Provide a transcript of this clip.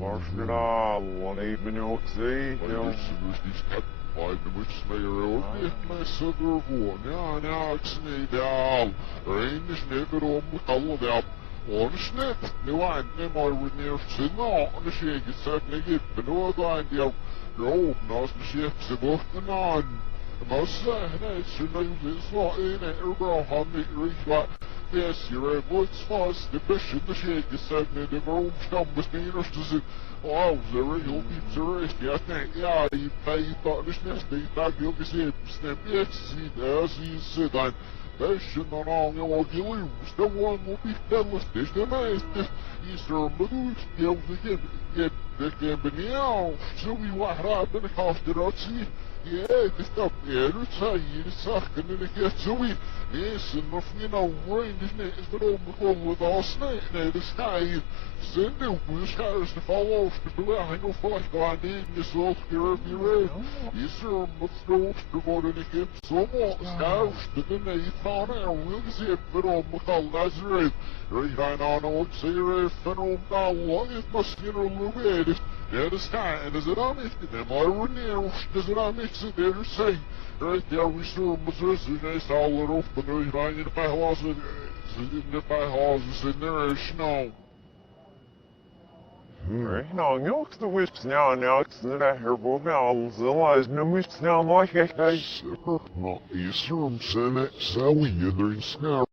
BACKMASKED all even yok Hayır, sınırsız Aydınlık smeyer med söder våning aksene ideal. Regnes never om kallar det. Honestly, nu är det mer ner sina och det sker så mycket för då då är det jo, nås med chef så bort man. Man säger så nu så är det bra han riktigt. Yes, you're a what's fast, the fish in the shake is said in the room, stumbles meters to see. Oh, the real keeps the race. I think, yeah, he paid thought this next day, that you'll be safe, snap, yes, see, as he said, I'm fishing on all your lose. The one will be fellow's dish, the nice dish. Easter, but who's still the get the gambiniao. So we want to have cost it out, see. Yeah, det stopp är du säger saken när det gets så vi näsen och fina rain det nästa då med kollet av snö när det sky sen då vi ska det fall off det blir han och fast då han det så ska vi red i så mot stort det var det inte så vad ska det nej fan är vi se för om och alla red redan on och ser för om alla det måste ju lova yeah, the sky, and is it on me? Them I were near, does it on me? So there to say, right there, we saw Missouri, nice all it open, right in the pie houses, in the pie houses, in there is snow. No, yok da wisps now that her vocal realize no wisps now like I Super, not Eastern Senate, Sally, and there's snow.